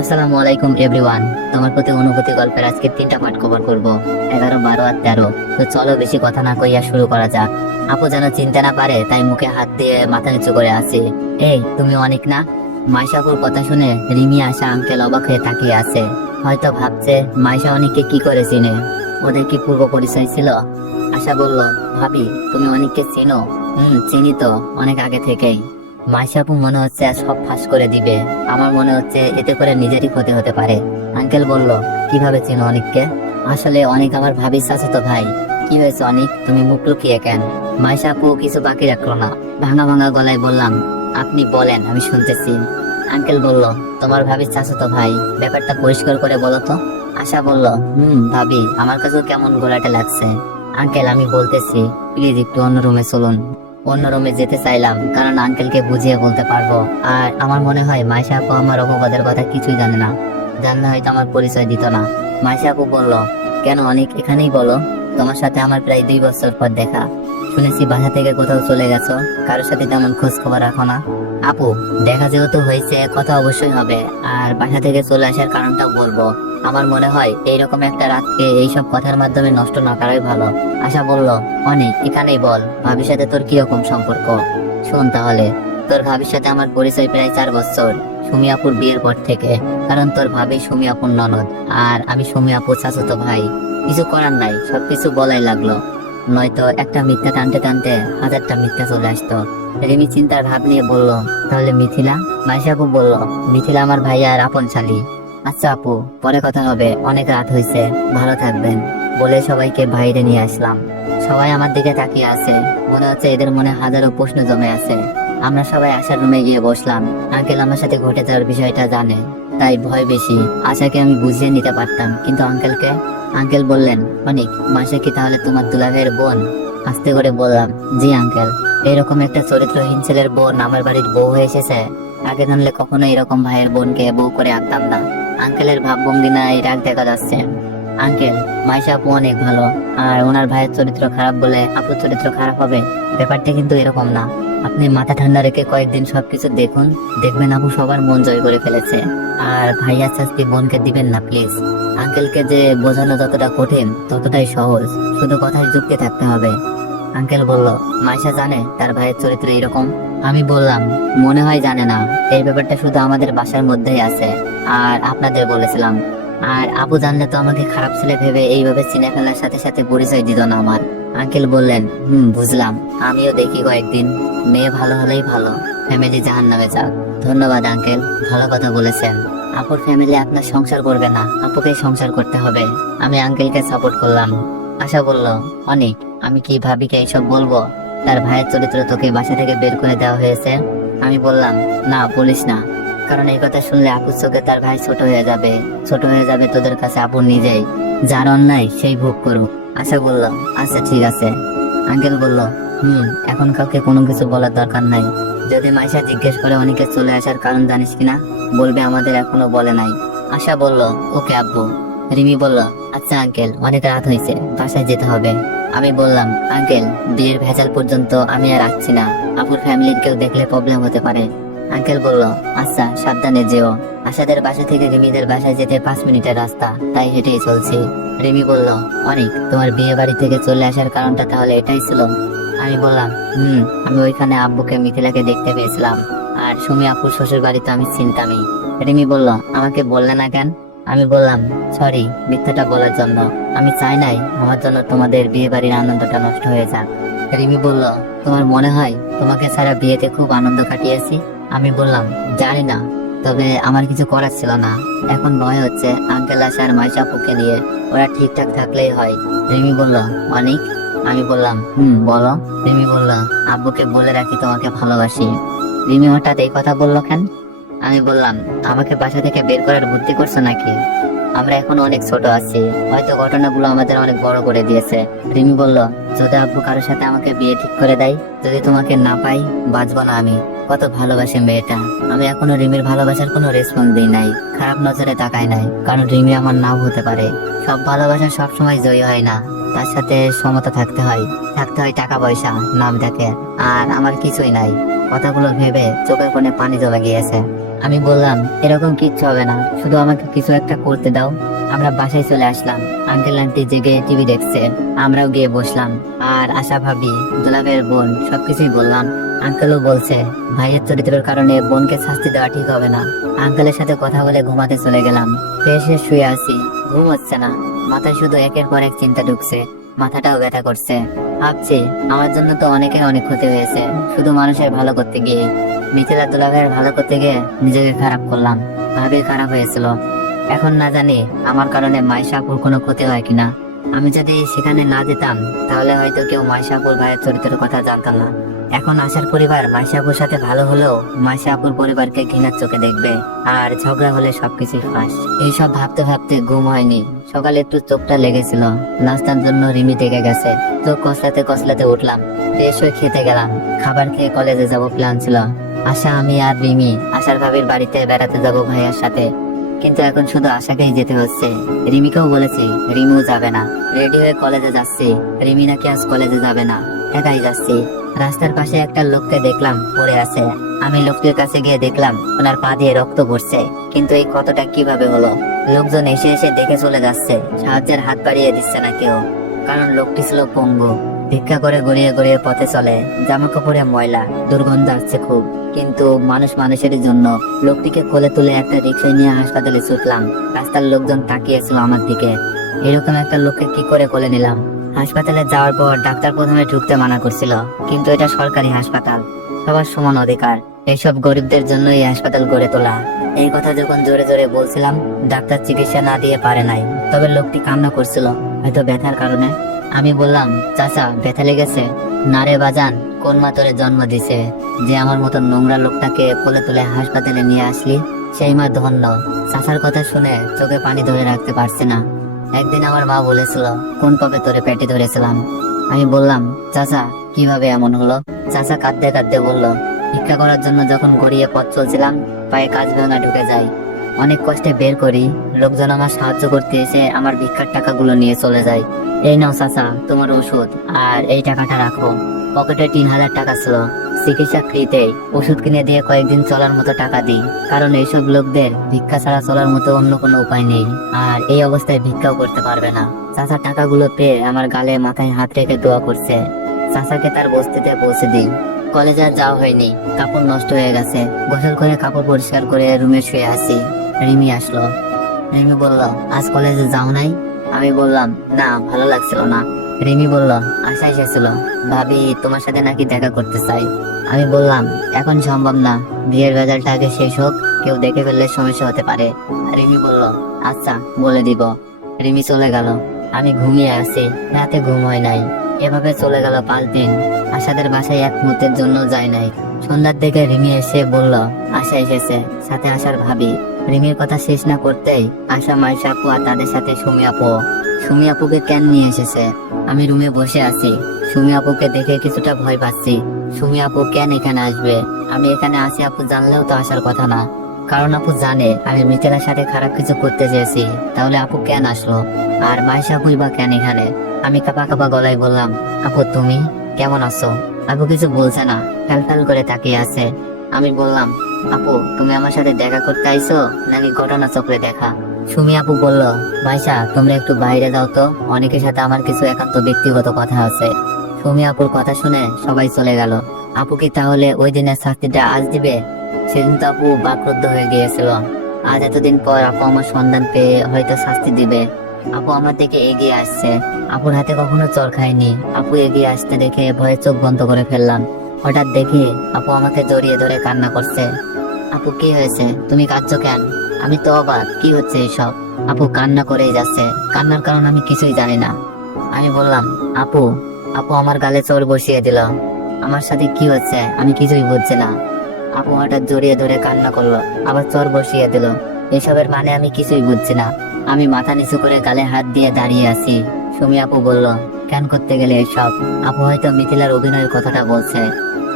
আসসালামু আলাইকুম এভরিওয়ান। তোমার প্রতি অনুভূতি গল্পের আজকে 3টা পার্ট কভার করব, 11, 12 আর 13। তো চলো বেশি কথা না কইয়া শুরু করা যাক। আপু যেন চিনতে না পারে তাই মুখে হাত দিয়ে মাথা নিচু করে আছে। এই তুমি অনেক না? মাইশাপুর কথা শুনে রিমি আশা আঙ্কেল অবাক হয়ে তাকিয়ে আছে। হয়তো ভাবছে মাইশা অনেককে কি করে চিনে, ওদের কি পূর্ব পরিচয় ছিল? আশা বলল, ভাবি তুমি অনেককে চিনো? চিনি তো, অনেক আগে থেকেই। মাইশাপু মনে হচ্ছে আজ সব ফাঁস করে দিবে। আমার মনে হচ্ছে এতে করে নিজেরই ক্ষতি হতে পারে। আঙ্কেল বলল, কিভাবে চিনো অনিককে? আসলে অনেক আমার ভাবির চাচাতো ভাই। কি হয়েছে অনিক, তুমি মুখ লুকিয়ে কেন? মাইশাপু কিছু বাকি রাখলো না, ভাঙা ভাঙা গলায় বললাম, আপনি বলেন, আমি শুনতেছি। আঙ্কেল বলল, তোমার ভাবির চাচাতো ভাই, ব্যাপারটা পরিষ্কার করে বলো তো। আশা বলল, ভাবি আমার কাছেও কেমন গোলাটা লাগছে। আঙ্কেল আমি বলতেছি, প্লিজ একটু অন্য রুমে চলুন। অন্য রুমে যেতে চাইলাম কারণ আঙ্কেলকে বুঝিয়ে বলতে পারবো। আর আমার মনে হয় মাইশা আপু আমার অপবাদের কথা কিছুই জানে না, জানলে হয়তো আমার পরিচয় দিত না। মাইশা আপু বলল, কেন অনেক, এখানেই বলো। তোমার সাথে আমার প্রায় 2 বছর পর দেখা। শুনেছি বাসা থেকে কোথাও চলে গেছো, কারোর সাথে তেমন খোঁজ খবর রাখো না। আপু, দেখা যেহেতু হয়েছে, কথা অবশ্যই হবে। আর বাসা থেকে চলে আসার কারণটাও বলবো। আমার মনে হয় এইরকম একটা রাতকে এইসব কথার মাধ্যমে নষ্ট না করাই ভালো। আশা বলল, অনেক, এখানেই বল, ভাবির সাথে তোর কিরকম সম্পর্ক? শোন তাহলে, তোর ভাবির সাথে আমার পরিচয় প্রায় 4 বছর, সুমি আপুর বিয়ের পর থেকে। কারণ তোর ভাবি সুমি আপুর ননদ, আর আমি সুমি আপুর চাচাতো ভাই। কিছু করার নাই, সবকিছু বলাই লাগলো, নয়তো একটা মিথ্যা টানতে টানতে 1000টা মিথ্যা চলে আসতো। রিমি চিন্তার ভাব নিয়ে বলল, তাহলে মিথিলা? মাইশা আপু বলল, মিথিলা আমার ভাই আর আপন শালী। আচ্ছা আপু, পরে কথা হবে, অনেক রাত হয়েছে, ভালো থাকবেন। বলে সবাইকে বাইরে নিয়ে আসলাম। সবাই আমার দিকে তাকিয়ে আছে, মনে হচ্ছে এদের মনে হাজারো প্রশ্ন জমে আছে। আমরা সবাই আশার রুমে গিয়ে বসলাম। আঙ্কেল আমার সাথে ঘটে যাওয়ার বিষয়টা জানে, তাই ভয় বেশি। আশাকে আমি বুঝিয়ে নিতে পারতাম, কিন্তু আঙ্কেলকে? আঙ্কেল বললেন, অনেক, মাসে কি তাহলে তোমার দুলাভাইয়ের বোন? আস্তে করে বললাম, জি আঙ্কেল। এরকম একটা চরিত্রহীন ছেলের বোন আমার বাড়ির বউ হয়ে এসেছে। আগে জানলে কখনো এরকম ভাইয়ের বোনকে বউ করে আনতাম না। আঙ্কেলের ভাবভঙ্গিনায় রাগ দেখা যাচ্ছে। আঙ্কেল, মাইশা আপু অনেক ভালো, আর ওনার ভাইয়ের চরিত্র খারাপ বলে আপুর চরিত্র খারাপ হবে, ব্যাপারটা কিন্তু এরকম না। আপনি মাথা ঠান্ডা রেখে কয়েকদিন সবকিছু দেখুন, দেখবেন আপু সবার মন জয় করে ফেলেছে। আর ভাইয়া শাস্তি বোনকে দিবেন না প্লিজ। আঙ্কেলকে যে বোঝানো যতটা কঠিন ততটাই সহজ, শুধু কথায় যুক্তি থাকতে হবে। আঙ্কেল বলল, মাইশা জানে তার ভাইয়ের চরিত্র এরকম? আমি বললাম, মনে হয় জানে না, এই ব্যাপারটা শুধু আমাদের বাসার মধ্যেই আছে, আর আপনাদের বলেছিলাম। আর আপু জানলে তো আমাকে খারাপ ছেলে ভেবে এইভাবে চিনে ফেলার সাথে সাথে পরিচয় দিত না আমার। আঙ্কেল বললেন, বুঝলাম, আমিও দেখি কয়েকদিন, মেয়ে ভালো হলেই ভালো, ফ্যামিলি জাহান্নামে যাক। ধন্যবাদ আঙ্কেল, ভালো কথা বলেছেন। আপুর ফ্যামিলি আপনার সংসার করবে না, আপুকে সংসার করতে হবে। আমি আঙ্কেলকে সাপোর্ট করলাম। আশা বলল, অনেক, আমি কি ভাবিকে এইসব বলবো? তার ভাইয়ের চরিত্র তোকে বাসা থেকে বের করে দেওয়া হয়েছে? আমি বললাম, না বলিস না, কারণ এই কথা শুনলে আপুর চোখে তার ভাই ছোট হয়ে যাবে, ছোট হয়ে যাবে তোদের কাছে আপু নিজেই। যার অন্যায় সেই ভোগ করুক। আশা বলল, আচ্ছা ঠিক আছে। আঙ্কেল বলল, এখন কাউকে কোনো কিছু বলার দরকার নাই। যদি মাইশা জিজ্ঞেস করে অনেকে চলে আসার কারণ জানিস কিনা, বলবে আমাদের এখনো বলে নাই। আশা বলল, ওকে আব্বু। রিমি বলল, আচ্ছা আঙ্কেল, অনেক রাত হয়েছে, বাসায় যেতে হবে। আমি বললাম, আঙ্কেল, বিয়ের ভেজাল পর্যন্ত আমি আর আসছি না, আপুর ফ্যামিলির কেউ দেখলে প্রবলেম হতে পারে। আঙ্কেল বলল, আচ্ছা সাবধানে যেও। আশাদের বাসা থেকে রিমিদের বাসায় যেতে 5 মিনিটের রাস্তা, তাই হেঁটেই চলছি। রিমি বলল, অনেক, তোমার বিয়ে বাড়ি থেকে চলে আসার কারণটা তাহলে এটাই ছিল? আমি বললাম, আমি ওইখানে আব্বুকে মিথিলাকে দেখতে পেয়েছিলাম, আর সুমি আপুর শ্বশুর বাড়ি তো আমি চিনতামই। রিমি বলল, আমাকে বললে না কেন? আমি বললাম, সরি, মিথ্যাটা বলার জন্য। আমি চাই নাই আমার জন্য তোমাদের বিয়ে বাড়ির আনন্দটা নষ্ট হয়ে যাক। রিমি বলল, তোমার মনে হয় তোমাকে ছাড়া বিয়েতে খুব আনন্দ কাটিয়েছি? আমি বললাম, জানি না, তবে আমার কিছু করার ছিল না। এখন ভয় হচ্ছে আঙ্কেল আশা আর মাইশা আপুকে নিয়ে, ওরা ঠিকঠাক থাকলেই হয়। রিমি বলল, অনেক? আমি বললাম, বলো। রিমি বলল, আব্বুকে বলে রাখি তোমাকে ভালোবাসি। রিমি হঠাৎ এই কথা বললো কেন? আমি বললাম, আমাকে বাসা থেকে বের করার বুদ্ধি করছো নাকি? আমরা এখন অনেক ছোট আছি, হয়তো ঘটনাগুলো আমাদের অনেক বড় করে দিয়েছে। রিমি বলল, যদি আব্বু কারোর সাথে আমাকে বিয়ে ঠিক করে দেয়, যদি তোমাকে না পাই, বাঁচবো না আমি। কত ভালোবাসে মেয়েটা। আমি এখনো রিমির ভালোবাসার কোনো রেসপন্স দিই নাই, খারাপ নজরে তাকাই নাই, কারণ রিমি আমার নাও হতে পারে। সব ভালোবাসা সবসময় জয়ী হয় না, তার সাথে সমতা থাকতে হয়, টাকা পয়সা, নাম ডাকে। আর আমার কিছুই নাই। কথাগুলো ভেবে চোখের কোণে পানি জমে গিয়েছে। আমি বললাম, এরকম কিচ্ছু হবে না, শুধু আমাকে কিছু একটা করতে দাও। আমরা বাসায় চলে আসলাম। আঙ্কেল আন্টি জেগে টিভি দেখছে, আমরাও গিয়ে বসলাম। আর আশা ভাবি, দুলাভের বোন, সবকিছুই বললাম। আঙ্কেলও বলছে ভাইয়ের চরিত্রের কারণে বোনকে শাস্তি দেওয়া ঠিক হবে না। আঙ্কেলের সাথে কথা বলে ঘুমাতে চলে গেলাম। এসে শুয়ে আছি, ঘুম হচ্ছে না। মাথায় শুধু একের পর এক চিন্তা ঢুকছে, মাথাটাও ব্যথা করছে। ভাবছি আমার জন্য তো অনেকের অনেক ক্ষতি হয়েছে, শুধু মানুষের ভালো করতে গিয়ে। মিথিলা দুলাভাইয়ের ভালো করতে গিয়ে নিজেকে খারাপ করলাম, ভাবে খারাপ হয়েছিল। এখন না জানি আমার কারণে মাইশাপুর কোনো ক্ষতি হয় কিনা। আমি যদি সেখানে না যেতাম তাহলে হয়তো কেউ মাইশাপুর ভাইয়ের চরিত্রের কথা জানতাম না। এখন আশার পরিবার মাইশাপুর সাথে ভালো হলেও মাইশাপুর পরিবারকে ঘৃণার চোখে দেখবে, আর ঝগড়া হলে সবকিছুই ফাঁস। এইসব ভাবতে ভাবতে ঘুম হয়নি। সকালে একটু চোখটা লেগেছিল, নাস্তার জন্য রিমি ডেকে গেছে। চোখ কসলাতে কসলাতে উঠলাম, ফ্রেশ হয়ে খেতে গেলাম। খাবার খেয়ে কলেজে যাব প্ল্যান ছিল। আশা, আমি আর রিমি আশার ভাবির বাড়িতে বেড়াতে যাব ভাইয়ার সাথে। কিন্তু এখন শুধু আশাকেই যেতে হচ্ছে। রিমিকেও বলেছি, রিমিও যাবে না। রেডি হয়ে কলেজে যাচ্ছি, রিমি নাকি আজ কলেজে যাবে না, একাই যাচ্ছি। রাস্তার পাশে একটা লোককে দেখলাম পড়ে আছে। আমি লোকটির কাছে গিয়ে দেখলাম ওনার পা দিয়ে রক্ত পড়ছে। কিন্তু এই কতটা কিভাবে হলো? লোকজন এসে এসে দেখে চলে যাচ্ছে, সাহায্যের হাত বাড়িয়ে দিচ্ছে না কেউ, কারণ লোকটি ছিল পঙ্গু। ভিক্ষা করে গড়িয়ে গড়িয়ে পথে চলে, জামা কাপড়ে ময়লা, দুর্গন্ধ আসছে খুব। কিন্তু মানুষ মানুষের জন্য লোকটিকে কোলে তুলে একটা রিক্সায় নিয়ে হাসপাতালে ছুটলাম। রাস্তার লোকজন তাকিয়েছিল আমার দিকে। এরকম একটা লোককে কি করে কোলে নিলাম? হাসপাতালে যাওয়ার পর ডাক্তার প্রথমে ঢুকতে মানা করছিল, কিন্তু এটা সরকারি হাসপাতাল, সবার সমান অধিকার। এইসব গরিবদের জন্য এই হাসপাতাল গড়ে তোলা। এই কথা যখন জোরে জোরে বলছিলাম, ডাক্তার চিকিৎসা না দিয়ে পারে নাই। তবে লোকটি কান্না করছিল, হয়তো ব্যথার কারণে। আমি বললাম, চাচা ব্যথা লেগেছে? না রে বাজান, কোন মা তোরে জন্ম দিছে যে আমার মতো নোংরা লোকটাকে কোলে তুলে হাসপাতালে নিয়ে আসলি? সেই মা ধন্য। চাচার কথা শুনে চোখে পানি ধরে রাখতে পারছি না। একদিন আমার মা বলেছিল, কোন পাবে তোরে পেটে ধরেছিলাম। আমি বললাম, চাচা কিভাবে এমন হলো? চাচা কাঁদতে কাঁদতে বলল, ভিক্ষা করার জন্য যখন গড়িয়ে পথ চলছিলাম, পায়ে কাজ ভাঙা ঢুকে যায়। অনেক কষ্টে বের করি, লোকজন আমার সাহায্য করতে এসে আমার ভিক্ষার টাকাগুলো নিয়ে চলে যায়। এই নাও চাচা তোমার ওষুধ, আর এই টাকাটা রাখো। পকেটে 3,000 টাকা ছিল। চিকিৎসা ফ্রিতে, ওষুধ কিনে দিয়ে কয়েকদিন চলার মতো টাকা দিই, কারণ এইসব লোকদের ভিক্ষা ছাড়া চলার মতো অন্য কোনো উপায় নেই, আর এই অবস্থায় ভিক্ষাও করতে পারবে না। চাচা টাকাগুলো পেয়ে আমার গালে মাথায় হাত রেখে দোয়া করছে। চাচাকে তার বস্তিতে পৌঁছে দিই। কলেজে আর যাওয়া হয়নি, কাপড় নষ্ট হয়ে গেছে। গোসল করে কাপড় পরিষ্কার করে রুমে শুয়ে আছি। রিমি আসলো। রিমি বলল, আজ কলেজে যাও নাই? আমি বললাম, না, ভালো লাগছিল না। রিমি বলল, আশা এসেছিল, ভাবি তোমার সাথে নাকি দেখা করতে চাই। আমি বললাম, এখন সম্ভব না, বিয়ের রেজাল্ট আগে শেষ হোক, কেউ দেখে ফেললে সমস্যা হতে পারে। রিমি বলল, আচ্ছা, বলে দিব। রিমি চলে গেল। আমি ঘুমিয়ে আছি, রাতে ঘুম হয় নাই। এভাবে চলে গেল 5 দিন। আশাদের বাসায় এক মুহূর্তের জন্য যায় নাই। সন্ধ্যার দিকে রিমি এসে বলল, আশা এসেছে, সাথে আশার ভাবি। রিমির কথা শেষ না করতেই আশা, মাইশা আপু আর তাদের সাথে সুমি আপু। সুমি আপুকে কেন নিয়ে এসেছে? আমি রুমে বসে আছি। সুমি আপুকে দেখে কিছুটা ভয় পাচ্ছি। সুমি আপু কেন এখানে আসবে? আমি এখানে আছি আপু জানলেও তো আসার কথা না, কারণ আপু জানে আমি মিথিলার সাথে খারাপ কিছু করতে চেয়েছি। তাহলে আপু কেন আসলো? আর মাইশা আপুই বা কেন এখানে? আমি কাঁপা কাঁপা গলায় বললাম, আপু তুমি কেমন আছো? আপু কিছু বলছে না, ফ্যাল করে তাকিয়ে আছে। আমি বললাম, আপু তুমি আমার সাথে দেখা করতে আইছো নাকি ঘটনা চক্রে দেখা? সুমি আপু বলল, মাইশা তোমরা একটু বাইরে যাও তো, অনেকের সাথে আমার কিছু একান্ত ব্যক্তিগত কথা আছে। সুমি আপুর কথা শুনে সবাই চলে গেল। আপু কি তাহলে ওই দিনের শাস্তিটা আজ দিবে? সেদিন তো আপু বাকরুদ্ধ হয়ে গিয়েছিল। আজ এতদিন পর আপু আমার সন্ধান পেয়ে হয়তো শাস্তি দিবে। আপু আমার দিকে এগিয়ে আসছে। আপুর হাতে কখনো চর খায়নি। আপু এগিয়ে আসতে দেখে ভয়ে চোখ বন্ধ করে ফেললাম। হঠাৎ দেখি আপু আমাকে জড়িয়ে ধরে কান্না করছে। আপু কি হয়েছে, তুমি কাঁদছো কেন? আমি তো অবাক, কি হচ্ছে এসব? আপু কান্না করেই যাচ্ছে, কান্নার কারণ আমি কিছুই জানি না। আমি বললাম, আপু আপু আমার গালে চোর বসিয়ে দিল। আমার সাথে কি হচ্ছে আমি কিছুই বুঝছি না। আপু হঠাৎ জড়িয়ে ধরে কান্না করলো, আবার চোর বসিয়ে দিল। এসবের মানে আমি কিছুই বুঝছি না। আমি মাথা নিচু করে গালে হাত দিয়ে দাঁড়িয়ে আছি। সুমি আপু বলল, কেন করতে গেলে এসব? আপু হয়তো মিথিলার অভিনয়ের কথাটা বলছে।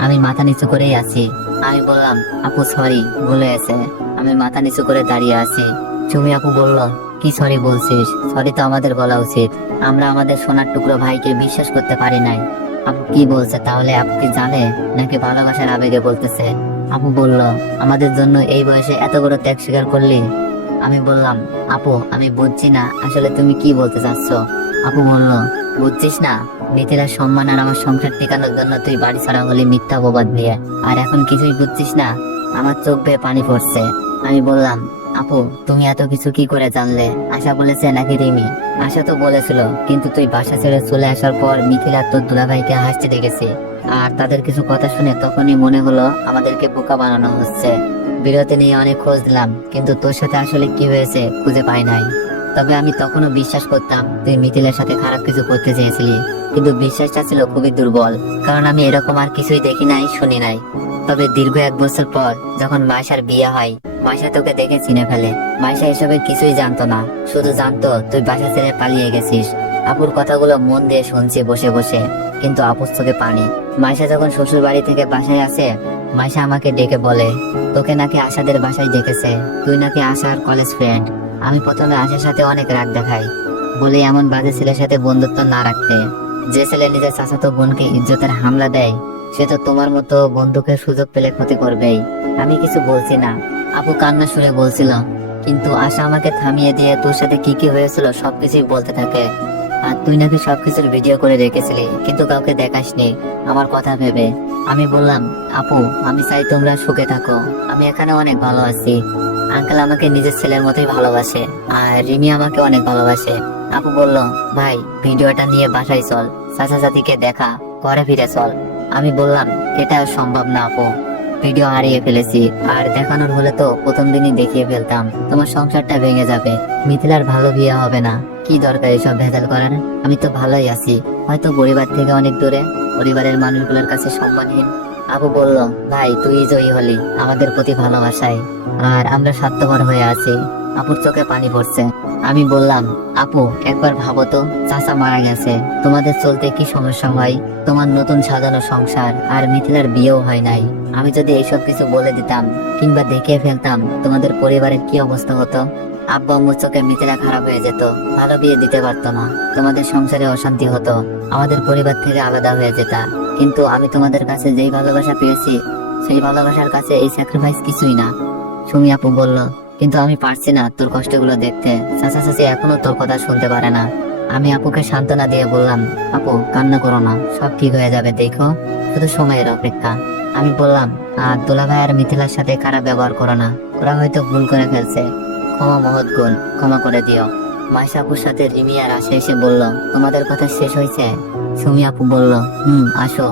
আমি মাথা নিচু করেই আছি। আমি বললাম, আপু সরি, ভুলে গেছে। আমি মাথা নিচু করে দাঁড়িয়ে আছি। সুমি আপু বলল, কি সরি বলছিস? সরি তো আমাদের বলা উচিত। আমরা আমাদের সোনার টুকরো ভাইকে বিশ্বাস করতে পারি নাই। আপু কি বলছে তাহলে? আপু কি জানে নাকি ভালোবাসার আবেগে বলতেছে? আপু বলল, আমাদের জন্য এই বয়সে এত বড় ত্যাগ স্বীকার করলি? আমি বললাম, আপু আমি বুঝছি না আসলে তুমি কি বলতে চাচ্ছ। আপু বলল, বুঝছিস না? মিথিলার সম্মান আর আমার সংসার টিকানোর জন্য তুই বাড়ি ছাড়া হলি মিথ্যা অপবাদ দিয়ে, আর এখন কিছুই বুঝছিস না? আমার চোখ বেয়ে পানি পড়ছে। আমি বললাম, আপু তুমি এত কিছু কি করে জানলে? আশা বলেছে নাকি রিমি? আশা তো বলেছিল, কিন্তু তুই বাসা ছেড়ে চলে আসার পর মিথিলা তোর দুলাভাইকে হাসতে দেখেছি, আর তাদের কিছু কথা শুনে তখনই মনে হলো আমাদেরকে বোকা বানানো হচ্ছে। বিরতি নিয়ে অনেক খোঁজ দিলাম, কিন্তু তোর সাথে আসলে কি হয়েছে খুঁজে পাই নাই। তবে আমি তখনও বিশ্বাস করতাম তুই মিথিলের সাথে খারাপ কিছু করতে চেয়েছিলি, কিন্তু বিশ্বাসটা ছিল খুবই দুর্বল, কারণ আমি এরকম আর কিছুই দেখি নাই, শুনি নাই। তবে দীর্ঘ 1 বছর পর যখন মাইশার বিয়ে হয়, মাইশা তোকে দেখে চিনে ফেলে। মাইশা এসবের কিছুই জানতো না, শুধু জানতো তুই বাসা ছেড়ে পালিয়ে গেছিস। আপুর কথাগুলো মন দিয়ে শুনছি বসে বসে, কিন্তু আপুর চোখে পানি। মাইশা যখন শ্বশুর বাড়ি থেকে বাসায় আসে, মাইশা আমাকে ডেকে বলে, তোকে নাকি আশাদের বাসায় দেখেছে, তুই নাকি আশার কলেজ ফ্রেন্ড। আমি প্রথমে আশার সাথে অনেক রাগ দেখাই, বলে এমন বাজে ছেলের সাথে বন্ধুত্ব না রাখতে। যে ছেলে নিজের চাচাতো বোনকে ইজ্জতের হামলা দেয়, সে তো তোমার মতো বন্ধুকে সুযোগ পেলে ক্ষতি করবেই। আমি কিছু বলছি না, আপু কান্না শুনে বলছিল, কিন্তু আশা আমাকে থামিয়ে দিয়ে তোর সাথে কি কি হয়েছিল সবকিছুই বলতে থাকে। আর তুই নাকি সবকিছুর ভিডিও করে রেখেছিলি, কিন্তু কাউকে দেখাসনি আমার কথা ভেবে। আমি বললাম, আপু আমি চাই তোমরা সুখে থাকো, আমি এখানে অনেক ভালো আছি। আঙ্কেল আমাকে নিজের ছেলের মতোই ভালোবাসে, আর রিমি আমাকে অনেক ভালোবাসে। আপু বলল, ভাই ভিডিওটা নিয়ে বাসায় চল, চাচা চাচিকে দেখা, ঘরে ফিরে চল। আমি বললাম, এটা সম্ভব না আপু, ভিডিও হারিয়ে ফেলেছি, আর দেখানোর হলে তো প্রথম দিনই দেখিয়ে ফেলতাম, তোমার সংসারটা ভেঙে যাবে, মিথিলার ভালো বিয়ে হবে না। কি দরকার এসব ভেজাল করার? আমি তো ভালোই আছি, হয়তো পরিবার থেকে অনেক দূরে, পরিবারের মানুষগুলোর কাছে সম্মানহীন। আপু বলল, ভাই তুই জয়ী হলি আমাদের প্রতি ভালোবাসায়, আর আমরা স্বার্থপর হয়ে আছি। আপুর চোখে পানি পড়ছে। আমি বললাম, আপু একবার ভাবো তো, চাচা মারা গেছে, তোমাদের চলতে কি সমস্যা হয়, তোমার নতুন সাজানো সংসার, আর মিথিলার বিয়েও হয় নাই। আমি যদি এইসব কিছু বলে দিতাম কিংবা দেখিয়ে ফেলতাম, তোমাদের পরিবারের কি অবস্থা হতো? আব্বু আম্মুর চোখে মিথিলা খারাপ হয়ে যেত, ভালো বিয়ে দিতে পারতো না, তোমাদের সংসারে অশান্তি হতো, আমাদের পরিবার থেকে আলাদা হয়ে যেতা। কিন্তু আমি তোমাদের কাছে যেই ভালোবাসা পেয়েছি, সেই ভালোবাসার কাছে এই স্যাক্রিফাইস কিছুই না। সুমি আপু বলল, কিন্তু আমি পারছি না তোর কষ্টগুলো দেখতে, চাচা চাচি এখনো তোর কথা শুনতে পারে না। আমি আপুকে সান্ত্বনা দিয়ে বললাম, আপু কান্না করো না, সব ঠিক হয়ে যাবে, দেখো শুধু সময়ের অপেক্ষা। আমি বললাম, আর দুলাভাই আর মিথিলার সাথে খারাপ ব্যবহার করো না, ওরা হয়তো ভুল করে ফেলছে, ক্ষমা মহৎ গুণ, ক্ষমা করে দিও। মাইশা আপুর সাথে রিমি আর আসে এসে বলল, তোমাদের কথা শেষ হয়েছে? সুমি আপু বলল, আসো।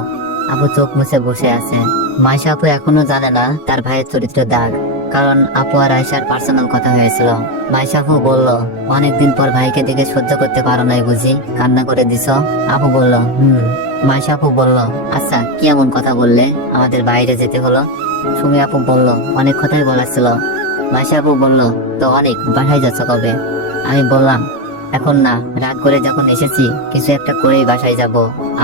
আপু চোখ মুছে বসে আছে। মাইশা আপু এখনো জানে না তার ভাইয়ের চরিত্র দাগ, কারণ আপু আর আয়শার পার্সোনাল কথা হয়েছিল। মাইশা আপু বলল, অনেকদিন পর ভাইকে দেখে সহ্য করতে পারো নাই বুঝি, কান্না করে দিছ? আপু বলল, মাইশা আপু বলল, আচ্ছা কি এমন কথা বললে আমাদের বাইরে যেতে হলো? সুমি আপু বলল, অনেক কথাই বলার ছিল। মাইশা আপু বলল, তো অনেক, বাসায় যাচ্ছ কবে? আমি বললাম, এখন না, রাত করে যখন এসেছি কিছু একটা করেই বাসায় যাব।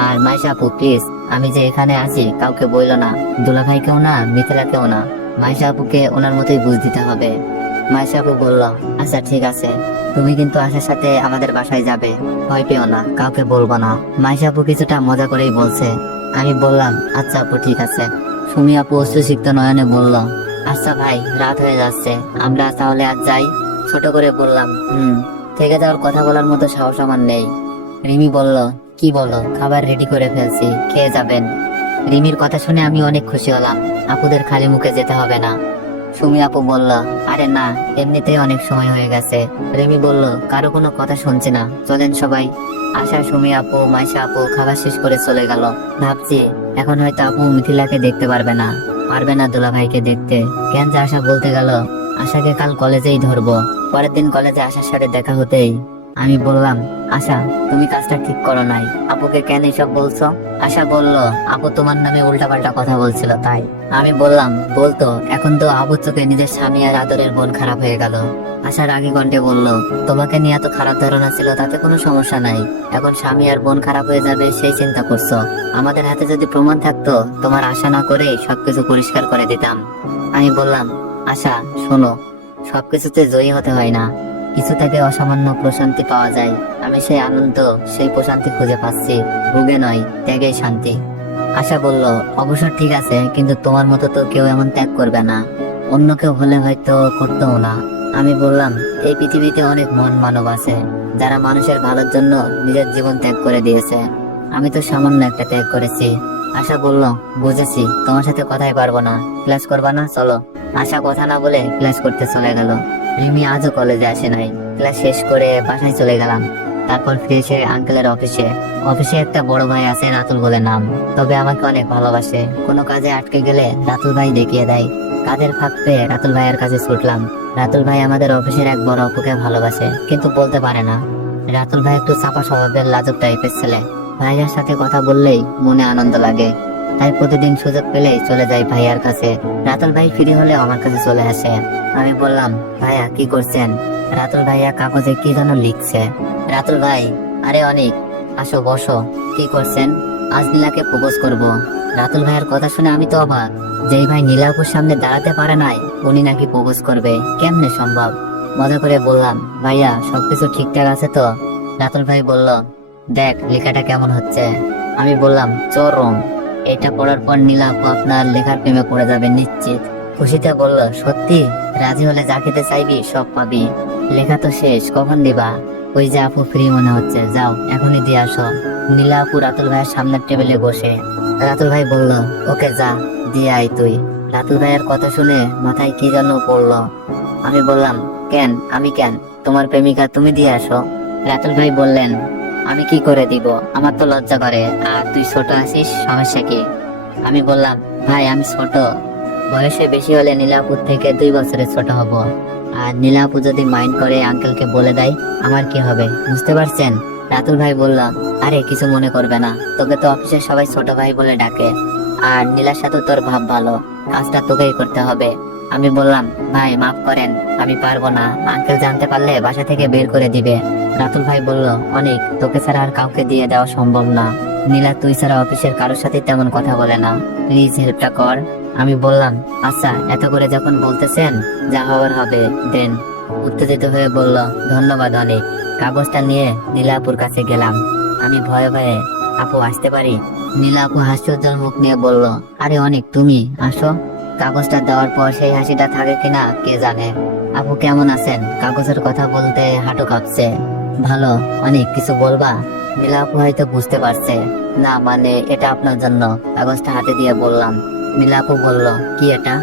আর মাইশা আপু প্লিজ, আমি যে এখানে আছি কাউকে বইলো না, দুলাভাইকেও না, মিথিলাকেও না। মাইশা আপুকে ওনার মতোই বুঝ দিতে হবে। মাইশা আপু বলল, আচ্ছা ঠিক আছে, তুমি কিন্তু আশার সাথে আমাদের বাসায় যাবে, ভয় পেও না, কাউকে বলবো না। মাইশা আপু কিছুটা মজা করেই বলছে। আমি বললাম, আচ্ছা আপু ঠিক আছে। সুমি আপু অশ্রুসিক্ত নয়নে বলল, আচ্ছা ভাই রাত হয়ে যাচ্ছে, আমরা তাহলে আজ যাই। ছোট করে বললাম, থেকে যাওয়ার কথা বলার মতো সাহস আমার নেই। রিমি বলল, কি বলো, খাবার রেডি করে ফেলছি, খেয়ে যাবেন। রিমির কথা শুনে আমি অনেক খুশি হলাম, আপুদের খালি মুখে যেতে হবে না। সুমি আপু বলল, আরে না, এমনিতেই অনেক সময় হয়ে গেছে। রিমি বলল, কারো কোনো কথা শুনছি না, চলেন সবাই। আশা, সুমি আপু, মাইশা আপু খাবার শেষ করে চলে গেল। ভাবছি এখন হয়তো আপু মিথিলাকে দেখতে পারবে না, পারবে না দুলাভাইকে দেখতে। কেন যে আশা বলতে গেল, আশাকে কাল কলেজেই ধরবো। পরের দিন কলেজে আশার সাথে দেখা হতেই আমি বললাম, আশা তুমি কাজটা ঠিক করো নাই, আপুকে কেন এসব বলছো? আশা বলল, আপু তোমার নামে উল্টাপাল্টা কথা বলছিল তাই। আমি বললাম, বলতো, এখন তো আপুর চোখে নিজের স্বামী আর আদরের বোন খারাপ হয়ে গেল। আশার আগে কণ্ঠে বলল, তোমাকে নিয়ে এত খারাপ ধারণা ছিল তাতে কোনো সমস্যা নাই, এখন স্বামী আর বোন খারাপ হয়ে যাবে সেই চিন্তা করছো। আমাদের হাতে যদি প্রমাণ থাকতো, তোমার আশা না করে সবকিছু পরিষ্কার করে দিতাম। আমি বললাম, আশা শোনো, সবকিছুতে জয়ী হতে হয় না, কিছু থেকে অসামান্য প্রশান্তি পাওয়া যায়। আমি সেই আনন্দ, সেই প্রশান্তি খুঁজে পাচ্ছি। ভুগে নয়, ত্যাগেই শান্তি। আশা বলল, অবশ্য ঠিক আছে, কিন্তু তোমার মতো তো কেউ এমন ত্যাগ করবে না। অন্য কেউ হলে হয়তো করতেও না। আমি বললাম, এই পৃথিবীতে অনেক মন মানব আছে যারা মানুষের ভালোর জন্য নিজের জীবন ত্যাগ করে দিয়েছে। আমি তো সামান্য একটা ত্যাগ করেছি। আশা বলল, বুঝেছি, তোমার সাথে কথাই পারবো না। ক্লাস করবা না, চলো। আশা কথা না বলে ক্লাস করতে চলে গেল। রিমি আজও কলেজে আসে নাই। ক্লাস শেষ করে বাসায় চলে গেলাম। তারপর ফিরে এসে আঙ্কেলের অফিসে। অফিসে একটা বড় ভাই আছে, রাতুল বলে নাম। তবে আমাকে অনেক ভালোবাসে। কোনো কাজে আটকে গেলে রাতুল ভাই দেখিয়ে দেয়। কাজের ফাঁক পেয়ে রাতুল ভাইয়ের কাছে ছুটলাম। রাতুল ভাই আমাদের অফিসের এক বড় অপুকে ভালোবাসে, কিন্তু বলতে পারে না। রাতুল ভাই একটু চাপা স্বভাবের, লাজুক টাইপের ছেলে। ভাইয়ার সাথে কথা বললেই মনে আনন্দ লাগে, তাই প্রতিদিন সুযোগ পেলেই চলে যাই ভাইয়ার কাছে। রাতুল ভাই ফ্রি হলে আমার কাছে চলে আসে। আমি বললাম, ভাইয়া কি করছেন? রাতুল ভাইয়া কাগজে কি যেন লিখছে। রাতুল ভাই, আরে অনেক, আসো বসো। কি করছেন? আজ নীলাকে প্রপোজ করব। রাতুল ভাইয়ের কথা শুনে আমি তো অবাক। যেই ভাই নীলাপুর সামনে দাঁড়াতে পারে নাই, উনি নাকি প্রপোজ করবে, কেমনে সম্ভব? মজা করে বললাম, ভাইয়া সবকিছু ঠিকঠাক আছে তো? রাতুল ভাই বলল, দেখ লেখাটা কেমন হচ্ছে। আমি বললাম, চরম। এটা পড়ার পর নীলা আপু আপনার লেখার প্রেমে পড়ে যাবে নিশ্চিত। খুশিতে বলল, সত্যি? রাজি হলে যা খেতে চাইবি সব পাবি। লেখা তো শেষ, কখন দিবা? ওই যে আপু ফ্রি মনে হচ্ছে, যাও এখনই দিয়ে আসো। নীলা আপু রাতুল ভাইয়ের সামনের টেবিলে বসে। রাতুল ভাই বলল, ওকে যা, দিয়ে আয় তুই। রাতুল ভাইয়ের কথা শুনে মাথায় কি যেন পড়লো। আমি বললাম, কেন? আমি কেন? তোমার প্রেমিকা, তুমি দিয়ে আসো। রাতুল ভাই বললেন, আমি কি করে দিব? আমার তো লজ্জা করে। আর তুই ছোট আছিস, সমস্যা কি? আমি বললাম, ভাই আমি ছোট, বয়সে বেশি হলে নীলাপুর থেকে 2 বছরের ছোট হব। আর নীলাপু যদি মাইন্ড করে আঙ্কেলকে বলে দেয়, আমার কি হবে? বুঝতে পারছেন? রাতুল ভাই বলল, আরে কিছু মনে করবে না, তোকে তো অফিসের সবাই ছোট ভাই বলে ডাকে। আর নীলার সাথে তোর ভাব ভালো, কাজটা তোকেই করতে হবে। আমি বললাম, ভাই মাফ করেন, আমি পারবো না। আঙ্কেল জানতে পারলে বাসা থেকে বের করে দিবে। রাতুল ভাই বলল, অনেক, তোকে ছাড়া আর কাউকে দিয়ে দেওয়া সম্ভব না। নীলা তুই ছাড়া অফিসের কারোর সাথে তেমন কথা বলে না, প্লিজ হেল্পটা কর। আমি বললাম, আচ্ছা এত করে যখন বলতেছেন, যা হওয়ার হবে দেন। উত্তেজিত হয়ে বলল, ধন্যবাদ অনেক। কাগজটা নিয়ে নীলাপুর কাছে গেলাম। আমি ভয়ে ভয়ে, আপু আসতে পারি? নীলাপু হাস্যোজ্জ্বল মুখ নিয়ে বলল, আরে অনেক, তুমি আসো। কাগজটা দেওয়ার পর সেই হাসিটা থাকে কিনা কে জানে। আপু কেমন আছেন? কাগজের কথা বলতে হাঁটু কাঁপছে। ভালো। অনেক, কিছু বলবা? নীলাপু হয়তো বুঝতে পারছে না, মানে এটা আপনার জন্য। কাগজটা হাতে দিয়ে বললাম। নীলাপু বলল, কি এটা?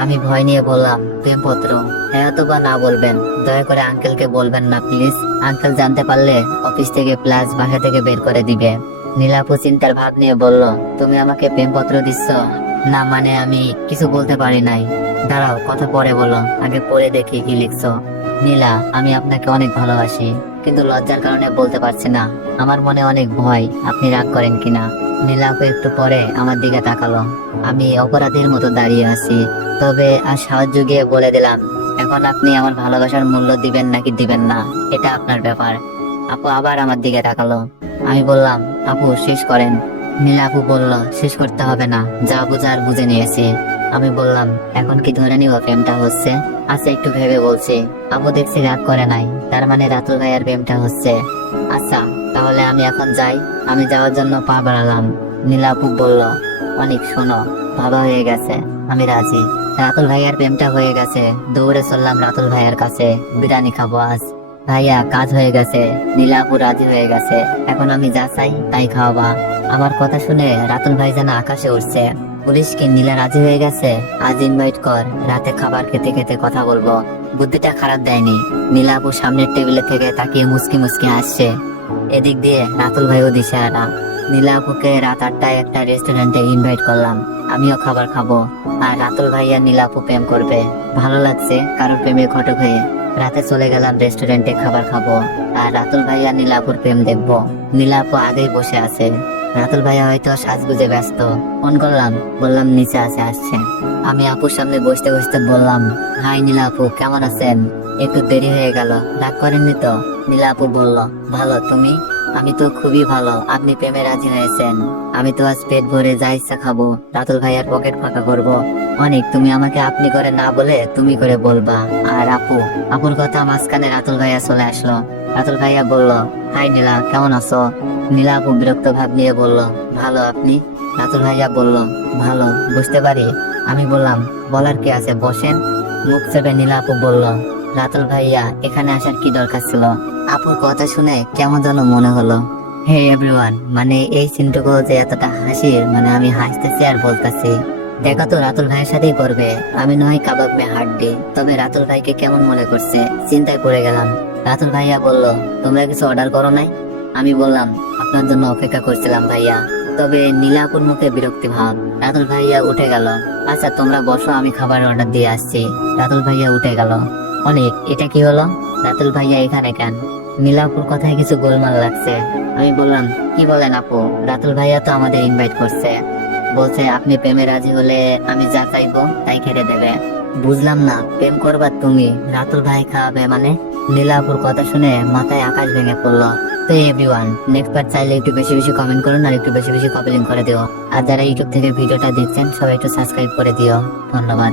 আমি ভয় নিয়ে বললাম, প্রেমপত্র। হ্যাঁ অথবা না বলবেন, দয়া করে আঙ্কেলকে বলবেন না প্লিজ। আঙ্কেল জানতে পারলে অফিস থেকে প্লাস বাসা থেকে বের করে দিবে। নীলাপু চিন্তার ভাব নিয়ে বলল, তুমি আমাকে প্রেমপত্র দিচ্ছ? না মানে আমি কিছু বলতে পারি নাই। দাঁড়াও, কথা পরে বলো, আগে পড়ে দেখি কি লিখছো। নীলা, আমি আপনাকে অনেক ভালোবাসি, কিন্তু লজ্জার কারণে বলতে পারছি না। আমার মনে অনেক ভয় আপনি রাগ করেন কিনা। নীলাপু একটু পরে আমার দিকে তাকালো। আমি অপরাধীর মতো দাঁড়িয়ে আছি। তবে আর সাহায্য গিয়ে বলে দিলাম, এখন আপনি আমার ভালোবাসার মূল্য দিবেন নাকি দিবেন না, এটা আপনার ব্যাপার। আপু আবার আমার দিকে তাকালো। আমি বললাম, আপু শেষ করেন। নীলাপু বলল, শেষ করতে হবে না, যা বুঝার বুঝে নিয়েছি। আমি বললাম, এখন কি ধরে নিব প্রেমটা হচ্ছে? আচ্ছা একটু ভেবে বলছি। আপু দেখছি রাগ করে নাই, তার মানে রাতুল ভাইয়ার প্রেমটা হচ্ছে। আচ্ছা তাহলে আমি এখন যাই। আমি যাওয়ার জন্য পা বাড়ালাম। নীলাপু বলল, অনেক শোনো, ভালো হয়ে গেছে, আমি রাজি। রাতুল ভাইয়ার প্রেমটা হয়ে গেছে। দৌড়ে চললাম রাতুল ভাইয়ার কাছে, বিরিয়ানি খাবো আজ। ভাইয়া কাজ হয়ে গেছে, নীলাপু রাজি হয়ে গেছে, এখন আমি যা চাই তাই খাওয়াবা। আমার কথা শুনে রাতুল ভাই যেন আকাশে উঠছে। পুলিশ কি নীলা রাজি হয়ে গেছে? আজ ইনভাইট কর, রাতে খাবার খেতে খেতে কথা বলবো। বুদ্ধিটা খারাপ দেয়নি। নীলাপু সামনের টেবিলে থেকে তাকিয়ে মুসকি মুসকি হাসছে। এদিক দিয়ে রাতুল ভাইও দিশেহারা। নীলাপুকে রাত 8টায় একটা রেস্টুরেন্টে ইনভাইট করলাম। আমিও খাবার খাবো। আর রাতুল ভাইয়া নীলাপু প্রেম করবে, ভালো লাগছে কারোর প্রেমে ঘটক হয়ে। রাতে চলে গেলাম রেস্টুরেন্টে খাবার খাবো, আর রাতুল ভাইয়া নীলাপুর প্রেম দেখবো। নীলাপু আগেই বসে আছে। রাতুল ভাইয়া হয়তো সাজগুজে ব্যস্ত। ফোন করলাম, বললাম নিচে আছে, আসছে। আমি আপুর সামনে বসতে বসতে বললাম, হাই নীলাপু, কেমন আছেন? একটু দেরি হয়ে গেল, রাগ করেননি তো? নীলাপু বলল, ভালো, তুমি? আমি তো খুবই ভালো, আপনি প্রেমে রাজি হয়েছেন। আমি তো আজ পেট ভরে যা ইচ্ছা খাবো, রাতুল ভাইয়ার পকেট ফাঁকা করব। অনেক, তুমি আমাকে আপনি করে না বলে তুমি করে বলবা। আর আপুর কথা মাঝখানে রাতুল ভাইয়া চলে আসলো। রাতুল ভাইয়া বলল, হাই নীলা, কেমন আছো? নীলা আপু বিরক্ত ভাব নিয়ে বলল, ভালো, আপনি? রাতুল ভাইয়া বলল, ভালো, বুঝতে পারি। আমি বললাম, বলার কি আছে, বসেন। মুখ চেপে নীলা আপু বলল, রাতুল ভাইয়া এখানে আসার কি দরকার ছিল? আপুর কথা শুনে কেমন যেন মনে হলো। হে এভরিওয়ান, মানে এই সিনটুকু যে এতটা হাসির, মানে আমি হাসতেছি আর বলতেছি। দেখা তো রাতুল ভাইয়ের সাথেই করবে। আমি নয় কাবাব মে হাড্ডি, তবে রাতুল ভাইকে কেমন মনে করছে চিন্তায় পড়ে গেলাম। রাতুল ভাইয়া বলল, তোমরা কিছু অর্ডার করো নাই? আমি বললাম, আপনার জন্য অপেক্ষা করছিলাম ভাইয়া। তবে নীলাপুর মুখে বিরক্তি ভাব। রাতুল ভাইয়া উঠে গেল। আচ্ছা তোমরা বসো, আমি খাবার অর্ডার দিয়ে আসছি। রাতুল ভাইয়া উঠে গেল। অনেক, এটা কি হলো? রাতুল ভাইয়া এখানে কেন? নীলাপুর কথায় কিছু গোলমাল লাগছে। আমি বললাম, কি বলেন আপু? রাতুল ভাইয়া তো আমাদের ইনভাইট করছে, বলছে আপনি প্রেমে রাজি হলে আমি যা চাইবো তাই খেতে দেবে। বুঝলাম না, প্রেম করবা তুমি, রাতুল ভাই খাওয়াবে মানে? নীলাপুর কথা শুনে মাথায় আকাশ ভেঙে পড়লো। তো এভরিওয়ান, নেক্সট পার্ট চাইলে একটু বেশি বেশি কমেন্ট করুন আর একটু বেশি বেশি কপি লিঙ্ক করে দিও। আর যারা ইউটিউব থেকে ভিডিওটা দেখছেন সবাই একটু সাবস্ক্রাইব করে দিও। ধন্যবাদ।